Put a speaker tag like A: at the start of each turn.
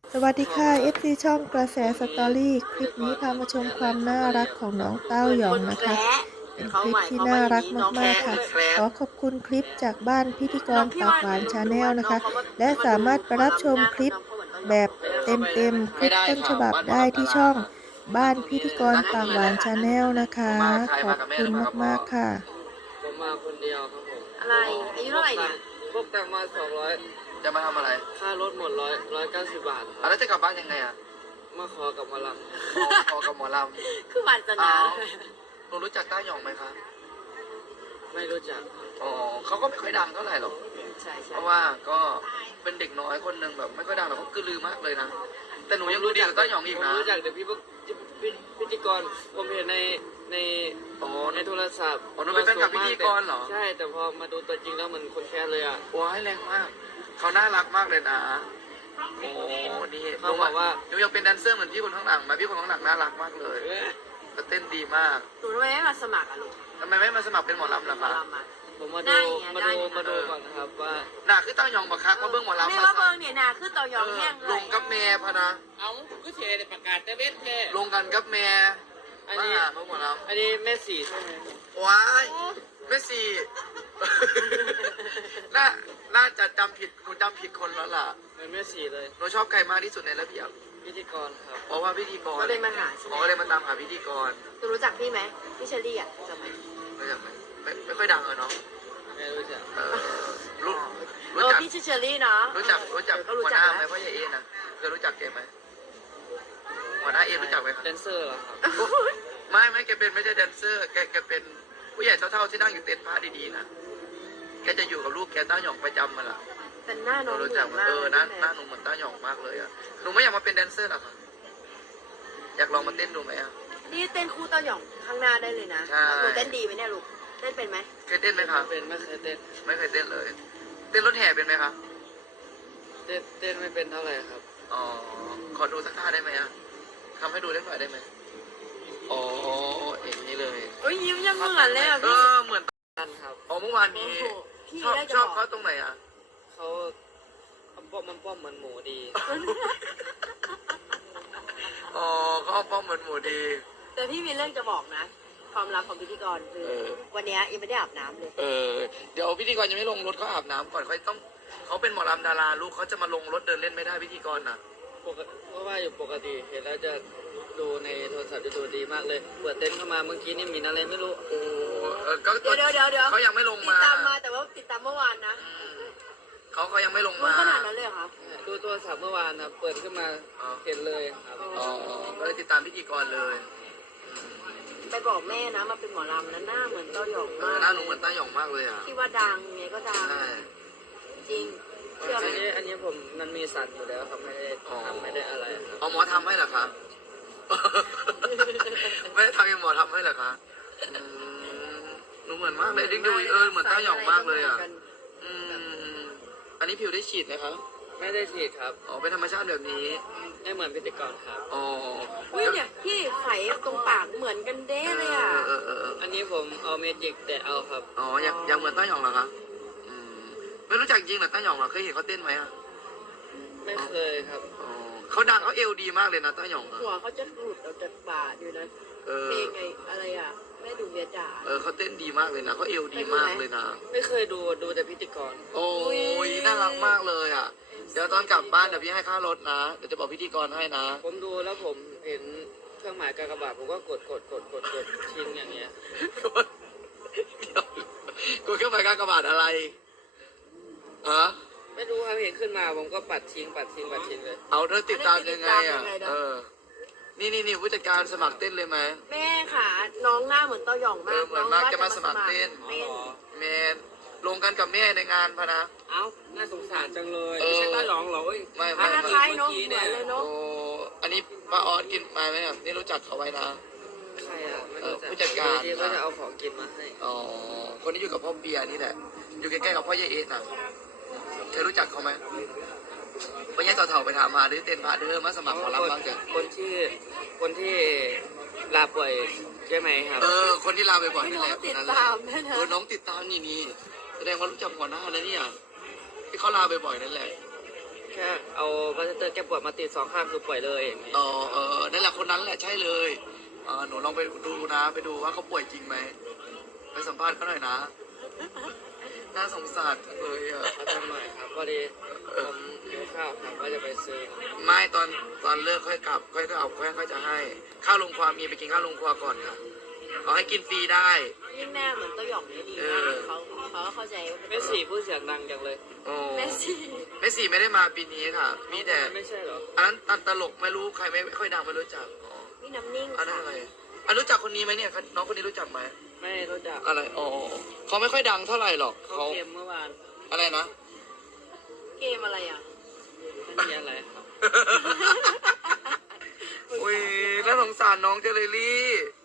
A: สวัสดีค่ะ FC ช่องกระแสสตอรี่คลิปนี้พามาชมความน่ารักของน้องเต้าหยองนะคะเป็นคลิปที่น่ารักมากๆค่ะขอขอบคุณคลิปจากบ้านพิธีกรปากหวานชาแนลนะคะและสามารถไปรับชมคลิปแบบเต็มๆคลิปต้นฉบับได้ที่ช่องบ้านพิธีกรปากหวานชาแนลนะคะขอบคุณมากๆค่ะ
B: ผมมาคนเดียวครับผม
C: อะไรอายุเท่าไหร่เนี่ย
B: พวกตังมา200
D: จะมาทำอะไร
B: ค่ารถหมด190 บาท
D: แล้วจะกลับบ้านยังไงอ่ะ
B: มาขอกับมาล
D: ขอกับหมอล
C: ำคือวันจะนา
D: หนูรู้จักต้าหยองไหมคะ
B: ไม่รู้จัก
D: อ๋อเขาก็ไม่ค่อยดังเท่าไหร่หรอก
C: ใช่
D: เพราะว่าก็เป็นเด็กน้อยคนหนึ่งแบบไม่ค่อยดังหรอกเขาคือลือมากเลยนะแต่หนูยังรู้ดีกว่าต้าหยองอีกนะ
B: รู้จักแต่พิธีกรผมเห็นในในโทรศัพท์
D: หนูเป็นแฟนกับพิธีกรเหรอ
B: ใช่แต่พอมาดูตัวจริงแล้วมันคนแค่เลยอ่ะ
D: ว้ายแรงมากเขาน่ารักมากเลยนะโอ้นี่
B: เขาบอกว่า
D: หนูยังเป็นแดนเซอร์เหมือนพี่คนข้างหลังไหมพี่คนข้างหลังน่ารักมากเลยก็เต้นดีมาก
C: หนูทำไมไม่มาสมัครอ่ะลูก
D: ทำไมไม่มาสมัครเป็นหมอลำล่ะคะ
B: ผมมาดูก่อนนะครับว่า
D: น่าคือต้าหยองบักคักมาเบิ้งหมอลำ
C: ไม่ว่าเบิ้งเนี่ยนาคือต่อยองแห้งเลย
D: ลงกับแม่พะนะ
B: เอาก็เชได้ประกาศแต่เว้นแค่
D: ลงกันกับแม่
B: อันนี้แม่สี่ใช่ไหม
D: ว้ายแม่สี่น่าจะจำผิดหนูจำผิดคนแล้วล่ะ
B: เป็นแม่สี่เลย
D: หนูชอบใครมากที่สุดในระเบียบ
B: พิธีกรครับ
D: เพราะว่าพิธีกร
C: ก็เลยมาหาใช่ไหม
D: ก็เลยมาตามหาพิธีกร
C: หนูรู้จักพี่ไหมพี่เชอรี่อ่ะจำไหม
D: รู้จักไหมไม่ค่อยดังเนาะ
B: ไม่รู้จัก
C: รู้จักพี่เชอรี่เนาะ
D: รู้จักหัวหน้าไหมพ่อใหญ่เอ็นนะเคยรู้จักแกไหมหัวหน้าเอ็นรู้จักไหมครับ
B: แดนเซอร์เหรอครับ
D: ไม่แกเป็นไม่ใช่แดนเซอร์แกเป็นผู้ใหญ่เท่าๆที่นั่งอยู่เต็นท์ผ้าดีๆนะแกจะอยู่กับลูกแกต้าหยองประจำมาละ
C: แต่หน้าน้อง
D: รู้จัก
C: มาก
D: หน้าหนูเหมือนต้าหยองมากเลยอ่ะหนูไม่อยากมาเป็นแดนเซอร์หรอคะอยากลองมาเต้นดูไหมอ่ะ
C: นี่เต้นคู่ต้าหยองข้างหน้าได้เลยนะหนูเต้นดีไหมเนี่ยลูกเต้นเป็นไหม
D: เคยเต้นไหมคะ
B: เป็นไม่เคยเต้น
D: ไม่เคยเต้นเลยเต้นรถแห่เป็นไหมคะ
B: เต้นไม่เป็นเท่าไหร่ครับ
D: อ๋อขอดูสักท่าได้ไหมอ่ะทำให้ดูได้หน่อยได้ไหมอ๋ออย่างนี้เลย
C: ยิ้มยังเหมือนเลยอ่ะ
D: พี่เหมือน
B: กันครับ
D: อ๋อเมื่อวานนี้ชอบเขาตรงไหนอ่ะ
B: เขาป้อมมันหมูดี
D: อ๋อเขาป้อมเหมือนหมูดี
C: แต่พี่มีเรื่องจะบอกนะความลับของพิธีกรคือวันนี้ยังไม่ได้อาบน้ำเลย
D: เดี๋ยวพิธีกรยังไม่ลงรถเขาอาบน้ำก่อนเขาเป็นหมอลำดาราลูกเขาจะมาลงรถเดินเล่นไม่ได้พิธีกรนะ
B: เพราะว่าอยู่ปกติเห็นแล้วจะดูในโทรศัพท์จะดูดีมากเลยเปิดเต้นเข้ามาเมื่อกี้นี่มีอะไรไม่รู้
D: โอ้เดี๋ยวเขายังไม่ลงมา
C: ติดตามมาแต่ว่าติดตามเมื่อวานนะ
D: เขายังไม่ลงมา
C: ขนาดนั้นเลยเหรอคะ
B: ดูโทรศัพท์เมื่อวานครับเปิดขึ้นมาเห็นเลยครับ
D: อ๋อก็เลยติดตามพิธีกรเลย
C: ไปบอกแม่นะมาเป็นหมอลำนะหน้าเหมือนต้าหยองมาก
D: หน้าหนูเหมือนต้าหยองมากเลยอ่ะ
C: ที่ว่าดังไงก็ดังจริง
B: เชื่อไหมอันนี้ผมมันมีสัตว์อยู่แล้วครับไม่ได้อะไรครับ
D: หมอทำให้เหรอคะไม่ได้ทำยังหมอทำให้เหรอคะหนูเหมือนมากเลยดิ้งดูเหมือนต้าหยองมากเลยอ่ะอันนี้ผิวได้ฉีดไหมครับ
B: ไม่ได้ฉีดครับ
D: อ๋อเป็นธรรมชาติแบบนี้
B: ไม่เหมือนพิธีกรครับ
D: อ๋อ
C: เนี่ยพี่ไฝตรงปากเหมือนกันเด้เลยอ่ะ
B: อันนี้ผมเอาเมจิกแต่เอาครับ
D: อ๋อยังเหมือนต้าหยองเหรอคะไม่รู้จักจริงเหรอต้าหยองเหรอเคยเห็นเขาเต้นไหมอ่ะ
B: ไม่เคยครับ
D: อ๋อเขาดังเขาเอวดีมากเลยนะต้าหยอง
C: หัวเขาจะหลุดออกจากบ่าอยู่นะเพลงไงอะไรอ่ะแม่ดูเมียจ๋า
D: เขาเต้นดีมากเลยนะเขาเอวดีมากเลยนะ
B: ไม่เคยดูแต่พิธีกร
D: โอ้ยน่ารักมากเลยอ่ะเดี๋ยวตอนกลับบ้านเดี๋ยวพี่ให้ค่ารถนะเดี๋ยวจะบอกพิธีกรให้นะ
B: ผมดูแล้วผมเห็นเครื่องหมายกากบาทผมก็กดชิงอย่างเงี้ย
D: กดเครื่องหมายกากบาทอะไร
B: ไม่รู้ครับเห็นขึ้นมาผมก็ปัดทิ้งเลย
D: เอาเธอติดตามยังไงอ่ะนี่ผู้จัดการสมัครเต้นเลยไหม
C: แม่ค่ะน้องหน้าเหมือนเต้าหยองมาก
D: เหมือนมากจะมาสมัครเต้นแม่ลงกันกับแม่ในงานพะนะ
B: เอ้าน่าสงสารจังเลยไม่ใช่เต้าหยองเหรอ
D: ไม่
C: คล้ายน้องเหมือนเลยเนาะ
D: อันนี้ป้าออสกินมาไหมครับนี่รู้จักเขาไว้นะ
B: ใครอ่ะ
D: ผู้จัดการ
B: ที่เขาจะเอาของกินมาให้
D: อ๋อคนที่อยู่กับพ่อเบียร์นี่แหละอยู่ใกล้ๆกับพ่อเยเอสนะเธอรู้จักเขาไหมวันนี้ต่อเถ่าไปถามมาหรือเต้นพาเดิมมาสมัครขอรับบ้างจ้ะ
B: คนที่ลาป่วยใช่ไหมครับ
D: คนที่ลาไปบ่อยนี่แหละ
C: ติดตาม
D: น้องติดตามนี่แสดงว่ารู้จักหัวหน้านะเนี่ยที่เขาลาไปบ่อยนั่นแหละ
B: แค่เอาพลาสเตอร์แก้ปวดมาติด2 ข้างคือป่วยเลยอย่างนี้
D: นั่นแหละคนนั้นแหละใช่เลยหนูลองไปดูนะไปดูว่าเขาป่วยจริงไหมไปสัมภาษณ์เขาหน่อยนะน่าสงสารจังเลยอ่ะ
B: อาจารย์หน่อยครับพอดีผมหิวข้าวครับว่าจะไปซื้อ
D: ไม่ตอนเลิกค่อยกลับค่อยจะให้ข้าวลงครัวมีไปกินข้าวลงครัวก่อนค่ะเขาให้กินฟรีได้
C: ยิ่งแม่เหมือนเต้าหยองเนี่ยดีมากเขาเข้าใจว่าเป็น
B: แม่สี่พูดเสียงดังจังเลย
D: โอ้
C: แม่สิ
D: แม่สี่ไม่ได้มาปีนี้ค่ะ มีแต่
B: ไม่ใช่เหรอ
D: อันนั้นตันตลกไม่รู้ใครไม่ค่อยดังไม่รู้จักอ๋อ
C: นี่น้ำนิ่ง
D: อันนั้น
C: ค่ะ
D: อะไรอันรู้จักคนนี้ไหมเนี่ยน้องคนนี้รู้จักไหม
B: ไม่รู้จัก
D: อะไรอ๋อเขาไม่ค่อยดังเท่าไหร่หรอก
B: เขาเกมเมื่อวาน
D: อะไรนะ
C: เกมอะไรอ่ะ
B: ไม่มีอะไรครับ
D: อุ้ยน่าสงสารน้องเจเลลี่